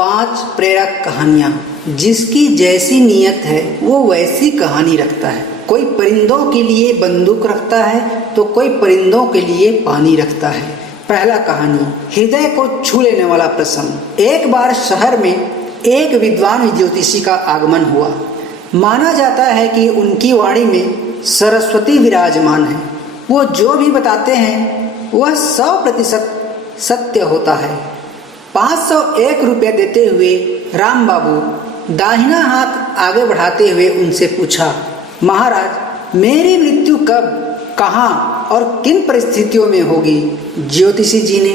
5 प्रेरक कहानियाँ। जिसकी जैसी नियत है वो वैसी कहानी रखता है। कोई परिंदों के लिए बंदूक रखता है तो कोई परिंदों के लिए पानी रखता है। पहला कहानी, हृदय को छू लेने वाला प्रसंग। एक बार शहर में एक विद्वान ज्योतिषी का आगमन हुआ। माना जाता है कि उनकी वाणी में सरस्वती विराजमान है। वो जो भी बताते हैं वह 100% सत्य होता है। 501 रुपये देते हुए राम बाबू दाहिना हाथ आगे बढ़ाते हुए उनसे पूछा, महाराज मेरी मृत्यु कब, कहाँ और किन परिस्थितियों में होगी? ज्योतिषी जी ने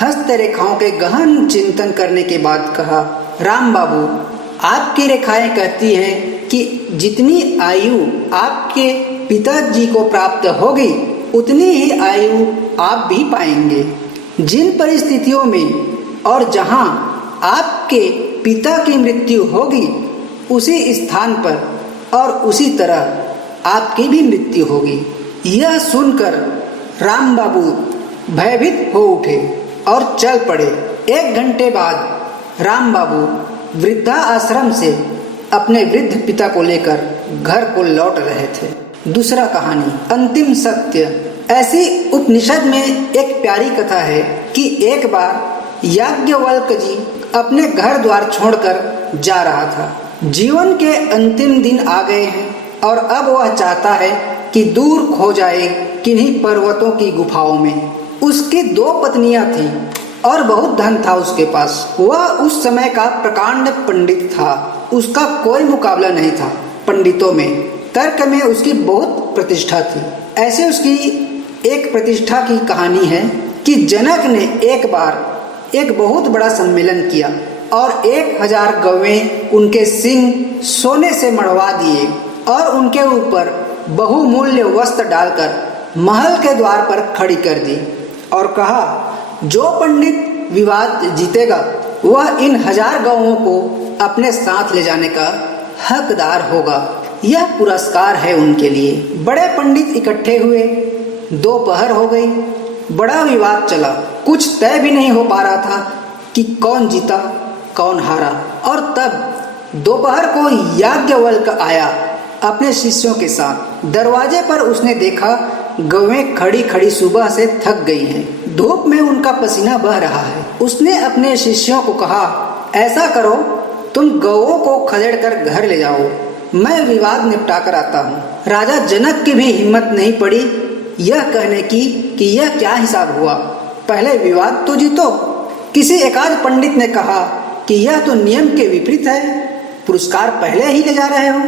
हस्तरेखाओं के गहन चिंतन करने के बाद कहा, राम बाबू आपकी रेखाएं कहती हैं कि जितनी आयु आपके पिताजी को प्राप्त होगी उतनी ही आयु आप भी पाएंगे। जिन परिस्थितियों में और जहां आपके पिता की मृत्यु होगी उसी स्थान पर और उसी तरह आपकी भी मृत्यु होगी। यह सुनकर राम बाबू भयभीत हो उठे और चल पड़े। 1 घंटे बाद राम बाबू वृद्धा आश्रम से अपने वृद्ध पिता को लेकर घर को लौट रहे थे। दूसरा कहानी, अंतिम सत्य। ऐसी उपनिषद में एक प्यारी कथा है कि एक बार याज्ञवल्क जी अपने घर द्वार छोड़कर जा रहा था। जीवन के अंतिम दिन आ गए हैं और अब वह चाहता है कि दूर खो जाए किन्हीं पर्वतों की गुफाओं में। उसकी 2 पत्नियां थीं और बहुत धन था उसके पास। वह उस समय का प्रकांड पंडित था। उसका कोई मुकाबला नहीं था पंडितों में। तर्क में उसकी बहुत प्रतिष्ठा थी। ऐसे उसकी एक प्रतिष्ठा की कहानी है कि जनक ने एक बार एक बहुत बड़ा सम्मेलन किया और 1000 गौवें उनके सिंह सोने से मढ़वा दिए और उनके ऊपर बहुमूल्य वस्त्र डालकर महल के द्वार पर खड़ी कर दी और कहा, जो पंडित विवाद जीतेगा वह इन 1000 गौओं को अपने साथ ले जाने का हकदार होगा। यह पुरस्कार है उनके लिए। बड़े पंडित इकट्ठे हुए। दोपहर हो गई। बड़ा विवाद चला। कुछ तय भी नहीं हो पा रहा था कि कौन जीता कौन हारा। और तब दोपहर को याज्ञवल्क आया अपने शिष्यों के साथ। दरवाजे पर उसने देखा गौएं खड़ी खड़ी सुबह से थक गई हैं। धूप में उनका पसीना बह रहा है। उसने अपने शिष्यों को कहा, ऐसा करो तुम गौओं को खदेड़ कर घर ले जाओ, मैं विवाद निपटा कर आता हूँ। राजा जनक की भी हिम्मत नहीं पड़ी यह कहने की कि यह क्या हिसाब हुआ, पहले विवाद तो जीतो। किसी एकाध पंडित ने कहा कि यह तो नियम के विपरीत है, पुरस्कार पहले ही ले जा रहे हो।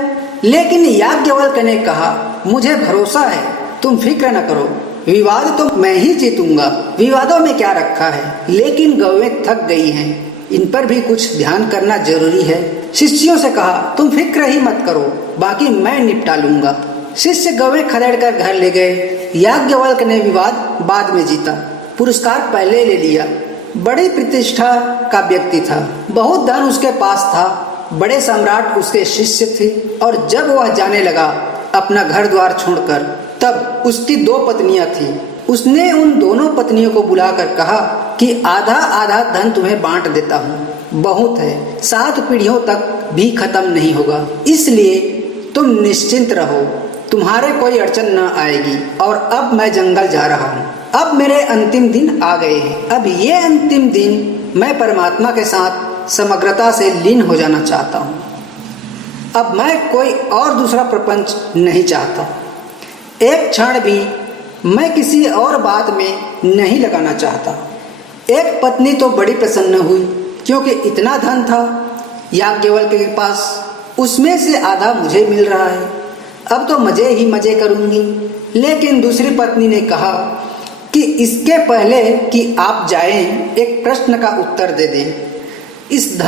लेकिन याज्ञवल्क्य ने कहा, मुझे भरोसा है, तुम फिक्र न करो, विवाद तो मैं ही जीतूंगा। विवादों में क्या रखा है, लेकिन गौएं थक गई हैं, इन पर भी कुछ ध्यान करना जरूरी है। शिष्यों से कहा, तुम फिक्र ही मत करो, बाकी मैं निपटा लूंगा। शिष्य गौएं खदेड़ कर घर ले गए। याज्ञवल्क्य ने विवाद बाद में जीता, पुरस्कार पहले ले लिया। बड़ी प्रतिष्ठा का व्यक्ति था, बहुत धन उसके पास था, बड़े सम्राट उसके शिष्य थे। और जब वह जाने लगा अपना घर द्वार छोड़कर, तब उसकी 2 पत्नियां थीं। उसने उन दोनों पत्नियों को बुलाकर कहा कि आधा आधा धन तुम्हें बांट देता हूँ, बहुत है, 7 पीढ़ियों तक भी खत्म नहीं होगा, इसलिए तुम निश्चिंत रहो, तुम्हारे कोई अड़चन न आएगी। और अब मैं जंगल जा रहा हूँ। अब मेरे अंतिम दिन आ गए हैं। अब ये अंतिम दिन मैं परमात्मा के साथ समग्रता से लीन हो जाना चाहता हूँ। अब मैं कोई और दूसरा प्रपंच नहीं चाहता। एक क्षण भी मैं किसी और बात में नहीं लगाना चाहता। एक पत्नी तो बड़ी प्रसन्न हुई क्योंकि इतना धन था याज्ञवल्क्य के पास, उसमें से आधा मुझे मिल रहा है, अब तो मजे ही मजे करूंगी। लेकिन दूसरी पत्नी ने कहा कि इसके पहले कि आप जाएं, एक प्रश्न का उत्तर दे दें। इस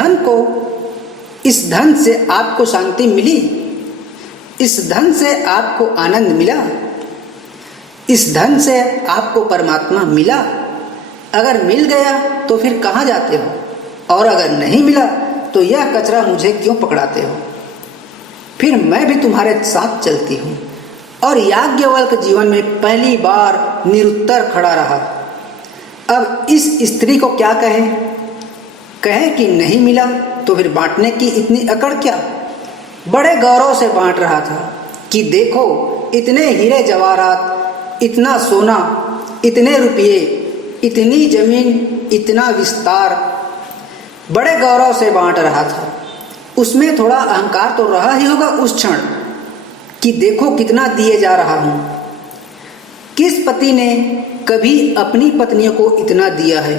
धन से आपको शांति मिली? इस धन से आपको आनंद मिला? इस धन से आपको परमात्मा मिला? अगर मिल गया तो फिर कहाँ जाते हो, और अगर नहीं मिला तो यह कचरा मुझे क्यों पकड़ाते हो? फिर मैं भी तुम्हारे साथ चलती हूँ। और याज्ञवल्क्य जीवन में पहली बार निरुत्तर खड़ा रहा। अब इस स्त्री को क्या कहें? कहे कि नहीं मिला तो फिर बांटने की इतनी अकड़ क्या। बड़े गौरव से बांट रहा था कि देखो इतने हीरे जवाहरात, इतना सोना, इतने रुपये, इतनी जमीन, इतना विस्तार। बड़े गौरव से बांट रहा था। उसमें थोड़ा अहंकार तो रहा ही होगा उस क्षण कि देखो कितना दिए जा रहा हूं। किस पति ने कभी अपनी पत्नियों को इतना दिया है।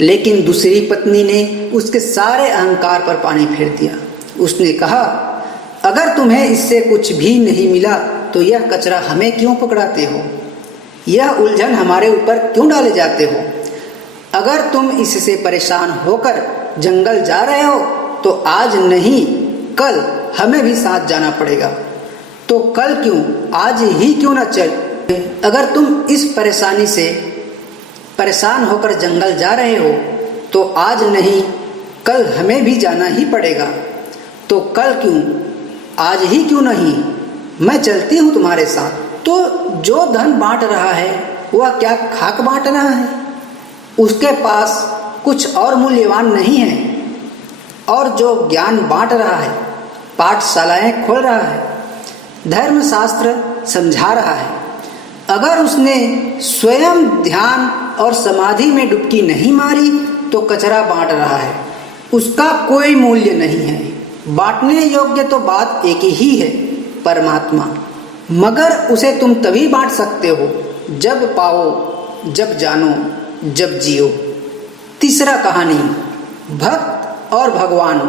लेकिन दूसरी पत्नी ने उसके सारे अहंकार पर पानी फेर दिया। उसने कहा, अगर तुम्हें इससे कुछ भी नहीं मिला तो यह कचरा हमें क्यों पकड़ाते हो, यह उलझन हमारे ऊपर क्यों डाले जाते हो। अगर तुम इससे परेशान होकर जंगल जा रहे हो तो आज नहीं कल हमें भी साथ जाना पड़ेगा। तो कल क्यों, आज ही क्यों न चल। अगर तुम इस परेशानी से परेशान होकर जंगल जा रहे हो तो आज नहीं कल हमें भी जाना ही पड़ेगा। तो कल क्यों, आज ही क्यों नहीं, मैं चलती हूँ तुम्हारे साथ। तो जो धन बांट रहा है वह क्या खाक बांट रहा है। उसके पास कुछ और मूल्यवान नहीं है। और जो ज्ञान बांट रहा है, पाठशालाएं खोल रहा है, धर्मशास्त्र समझा रहा है, अगर उसने स्वयं ध्यान और समाधि में डुबकी नहीं मारी तो कचरा बांट रहा है, उसका कोई मूल्य नहीं है। बांटने योग्य तो बात एक ही है, परमात्मा। मगर उसे तुम तभी बांट सकते हो जब पाओ, जब जानो, जब जियो। तीसरा कहानी, भक्त और भगवान।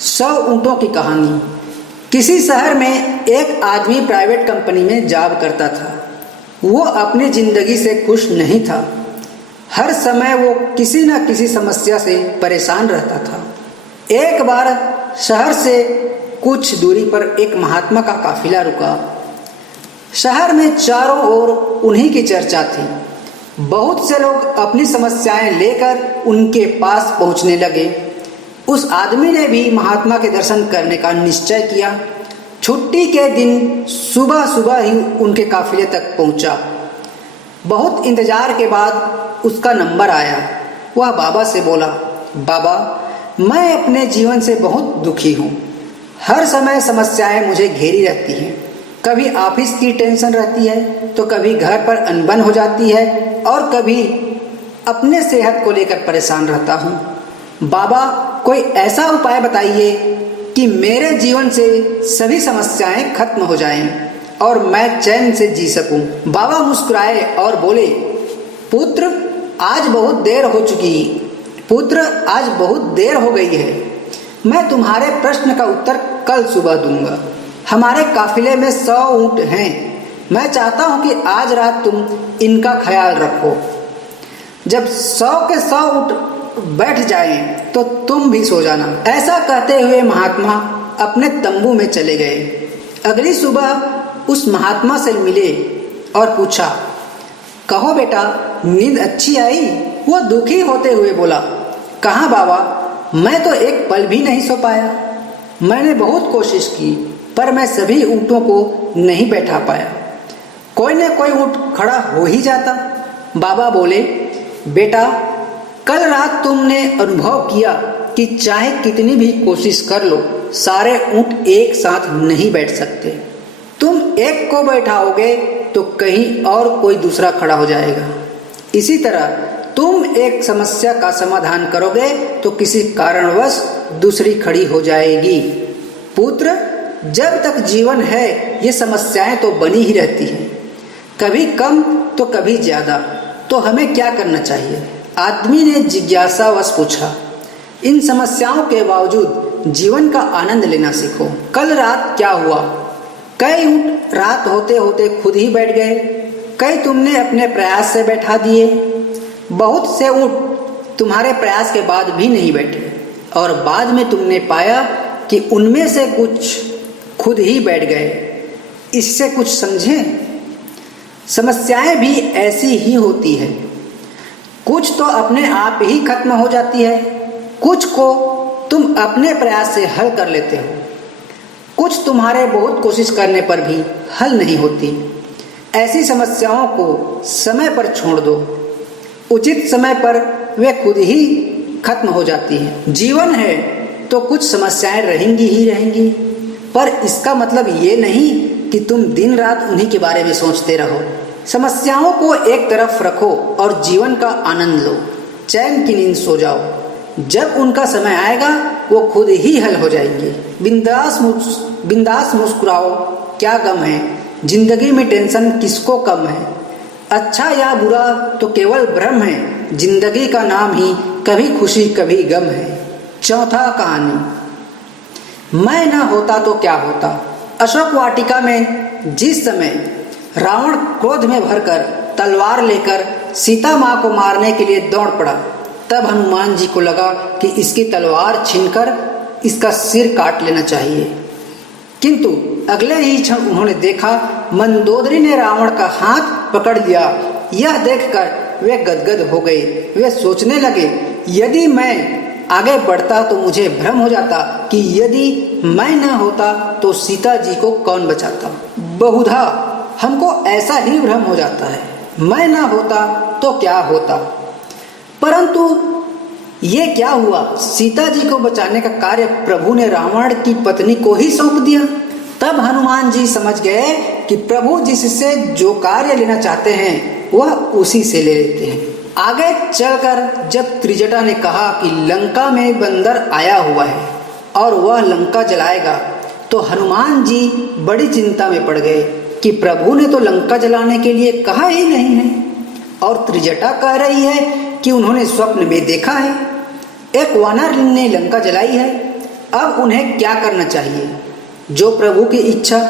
100 ऊँटों की कहानी। किसी शहर में एक आदमी प्राइवेट कंपनी में जॉब करता था। वो अपनी जिंदगी से खुश नहीं था। हर समय वो किसी न किसी समस्या से परेशान रहता था। एक बार शहर से कुछ दूरी पर एक महात्मा का काफिला रुका। शहर में चारों ओर उन्हीं की चर्चा थी। बहुत से लोग अपनी समस्याएं लेकर उनके पास पहुंचने लगे। उस आदमी ने भी महात्मा के दर्शन करने का निश्चय किया। छुट्टी के दिन सुबह सुबह ही उनके काफिले तक पहुंचा। बहुत इंतजार के बाद उसका नंबर आया। वह बाबा से बोला, बाबा मैं अपने जीवन से बहुत दुखी हूँ। हर समय समस्याएं मुझे घेरी रहती हैं। कभी ऑफिस की टेंशन रहती है तो कभी घर पर अनबन हो जाती है और कभी अपने सेहत को लेकर परेशान रहता हूँ। बाबा कोई ऐसा उपाय बताइए कि मेरे जीवन से सभी समस्याएं खत्म हो जाएं और मैं चैन से जी सकूं। बाबा मुस्कुराए और बोले, पुत्र आज बहुत देर हो चुकी, पुत्र आज बहुत देर हो गई है। मैं तुम्हारे प्रश्न का उत्तर कल सुबह दूंगा। हमारे काफिले में 100 ऊँट हैं। मैं चाहता हूं कि आज रात तुम इनका ख्याल रखो। जब 100 के 100 ऊँट बैठ जाएं तो तुम भी सो जाना। ऐसा कहते हुए महात्मा अपने तंबू में चले गए। अगली सुबह उस महात्मा से मिले और पूछा, कहो बेटा नींद अच्छी आई। वो दुखी होते हुए बोला, कहाँ बाबा, मैं तो एक पल भी नहीं सो पाया। मैंने बहुत कोशिश की पर मैं सभी ऊँटों को नहीं बैठा पाया। कोई न कोई ऊँट खड़ा हो ही जाता। बाबा बोले, बेटा कल रात तुमने अनुभव किया कि चाहे कितनी भी कोशिश कर लो सारे ऊँट एक साथ नहीं बैठ सकते। तुम एक को बैठाओगे तो कहीं और कोई दूसरा खड़ा हो जाएगा। इसी तरह तुम एक समस्या का समाधान करोगे तो किसी कारणवश दूसरी खड़ी हो जाएगी। पुत्र जब तक जीवन है ये समस्याएं तो बनी ही रहती हैं, कभी कम तो कभी ज्यादा। तो हमें क्या करना चाहिए? आदमी ने जिज्ञासावश पूछा। इन समस्याओं के बावजूद जीवन का आनंद लेना सीखो। कल रात क्या हुआ? कई ऊँट रात होते होते खुद ही बैठ गए, कई तुमने अपने प्रयास से बैठा दिए। बहुत से ऊँट तुम्हारे प्रयास के बाद भी नहीं बैठे और बाद में तुमने पाया कि उनमें से कुछ खुद ही बैठ गए। इससे कुछ समझें? समस्याएं भी ऐसी ही होती है। कुछ तो अपने आप ही खत्म हो जाती है, कुछ को तुम अपने प्रयास से हल कर लेते हो, कुछ तुम्हारे बहुत कोशिश करने पर भी हल नहीं होती। ऐसी समस्याओं को समय पर छोड़ दो। उचित समय पर वे खुद ही खत्म हो जाती है। जीवन है तो कुछ समस्याएं रहेंगी ही रहेंगी, पर इसका मतलब ये नहीं कि तुम दिन रात उन्हीं के बारे में सोचते रहो। समस्याओं को एक तरफ रखो और जीवन का आनंद लो, चैन की नींद सो जाओ। जब उनका समय आएगा वो खुद ही हल हो जाएंगे। बिंदास मुस्कुराओ, क्या गम है, जिंदगी में टेंशन किसको कम है। अच्छा या बुरा तो केवल भ्रम है, जिंदगी का नाम ही कभी खुशी कभी गम है। चौथा कहानी, मैं ना होता तो क्या होता। अशोक वाटिका में जिस समय रावण क्रोध में भरकर तलवार लेकर सीता माँ को मारने के लिए दौड़ पड़ा, तब हनुमान जी को लगा कि इसकी तलवार छीनकर इसका सिर काट लेना चाहिए। किंतु अगले ही क्षण उन्होंने देखा मंदोदरी ने रावण का हाथ पकड़ लिया। यह देखकर वे गदगद हो गए। वे सोचने लगे, यदि मैं आगे बढ़ता तो मुझे भ्रम हो जाता कि यदि मैं न होता तो सीता जी को कौन बचाता। बहुधा हमको ऐसा ही भ्रम हो जाता है, मैं न होता तो क्या होता। परंतु ये क्या हुआ, सीता जी को बचाने का कार्य प्रभु ने रावण की पत्नी को ही सौंप दिया। तब हनुमान जी समझ गए कि प्रभु जिससे जो कार्य लेना चाहते हैं वह उसी से ले लेते हैं। आगे चलकर जब त्रिजटा ने कहा कि लंका में बंदर आया हुआ है और वह लंका जलाएगा, तो हनुमान जी बड़ी चिंता में पड़ गए कि प्रभु ने तो लंका जलाने के लिए कहा ही नहीं है, और त्रिजटा कह रही है कि उन्होंने स्वप्न में देखा है। एक वानर ने लंका जलाई है, अब उन्हें क्या करना चाहिए, जो प्रभु की इच्छा।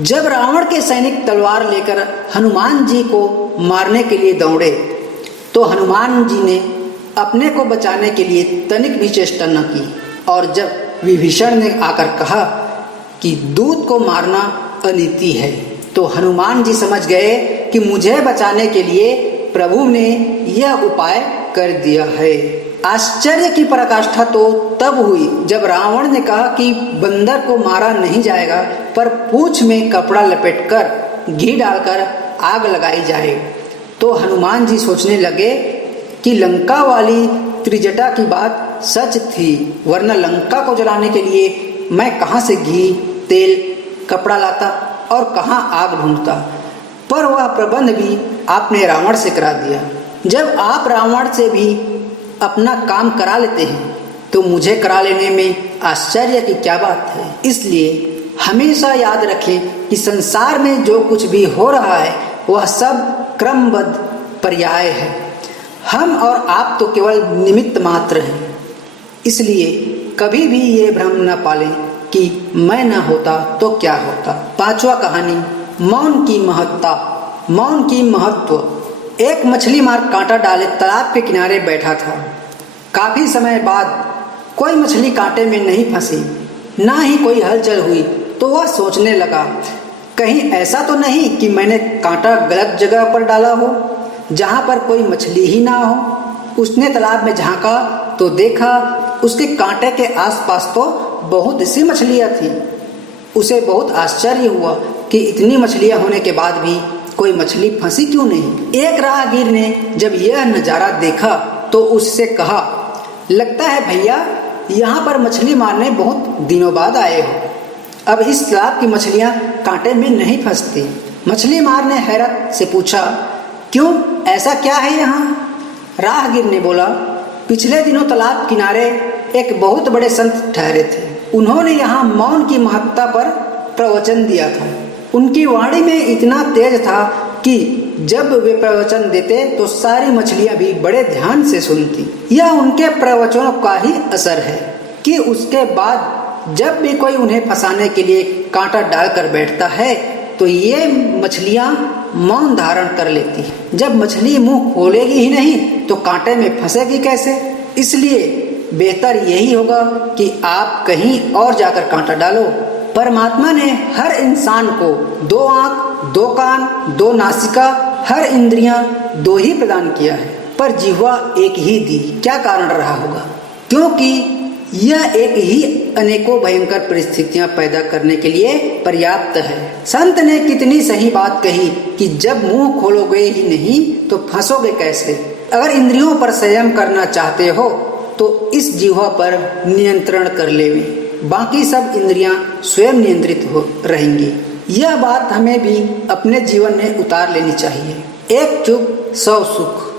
जब रावण के सैनिक तलवार लेकर हनुमान जी को मारने के लिए दौड़े, तो हनुमान जी ने अपने को बचाने के लिए तनिक भी चेष्टा न की। और जब विभीषण ने आकर कहा कि दूत को मारना अनीति है, तो हनुमान जी समझ गए कि मुझे बचाने के लिए प्रभु ने यह उपाय कर दिया है। आश्चर्य की पराकाष्ठा तो तब हुई जब रावण ने कहा कि बंदर को मारा नहीं जाएगा, पर पूंछ में कपड़ा लपेटकर घी डालकर आग लगाई जाए। तो हनुमान जी सोचने लगे कि लंका वाली त्रिजटा की बात सच थी, वरना लंका को जलाने के लिए मैं कहाँ से घी, तेल, कपड़ा लाता और कहाँ आग ढूंढता। पर वह प्रबंध भी आपने रावण से करा दिया। जब आप रावण से भी अपना काम करा लेते हैं तो मुझे करा लेने में आश्चर्य की क्या बात है। इसलिए हमेशा याद रखें कि संसार में जो कुछ भी हो रहा है वह सब क्रमबद्ध पर्याय है। हम और आप तो केवल निमित्त मात्र हैं। इसलिए कभी भी ये भ्रम न पालें कि मैं न होता तो क्या होता। पांचवा कहानी, मौन की महत्ता। मौन की महत्व। एक मछली मार कांटा डाले तालाब के किनारे बैठा था। काफी समय बाद कोई मछली कांटे में नहीं फंसी, ना ही कोई हलचल हुई, तो वह सोचने लगा, कहीं ऐसा तो नहीं कि मैंने कांटा गलत जगह पर डाला हो, जहाँ पर कोई मछली ही ना हो। उसने तालाब में झांका तो देखा उसके कांटे के आसपास तो बहुत सी मछलियाँ थी। उसे बहुत आश्चर्य हुआ कि इतनी मछलियाँ होने के बाद भी कोई मछली फंसी क्यों नहीं। एक राहगीर ने जब यह नज़ारा देखा तो उससे कहा, लगता है भैया यहाँ पर मछली मारने बहुत दिनों बाद आए हो। अब इस तालाब की मछलियाँ कांटे में नहीं फंसती। मछली मार ने हैरत से पूछा, क्यों, ऐसा क्या है यहाँ? राहगीर ने बोला, पिछले दिनों तालाब किनारे एक बहुत बड़े संत ठहरे थे। उन्होंने यहाँ मौन की महत्ता पर प्रवचन दिया था। उनकी वाणी में इतना तेज था कि जब वे प्रवचन देते तो सारी मछलियां भी बड़े ध्यान से सुनती। यह उनके प्रवचनों का ही असर है कि उसके बाद जब भी कोई उन्हें फंसाने के लिए कांटा डालकर बैठता है तो ये मछलियां मौन धारण कर लेती है। जब मछली मुंह खोलेगी ही नहीं तो कांटे में फंसेगी कैसे? इसलिए बेहतर यही होगा कि आप कहीं और जाकर कांटा डालो। परमात्मा ने हर इंसान को 2 आंख, 2 कान, 2 नासिका, हर इंद्रियां 2 ही प्रदान किया है, पर जिह्वा एक ही दी। क्या कारण रहा होगा? क्योंकि यह एक ही अनेकों भयंकर परिस्थितियां पैदा करने के लिए पर्याप्त है। संत ने कितनी सही बात कही कि जब मुंह खोलोगे ही नहीं तो फंसोगे कैसे। अगर इंद्रियों पर संयम करना चाहते हो तो इस जीवा पर नियंत्रण कर लेवें, बाकी सब इंद्रियां स्वयं नियंत्रित हो रहेंगी। यह बात हमें भी अपने जीवन में उतार लेनी चाहिए। एक चुप 100 सुख।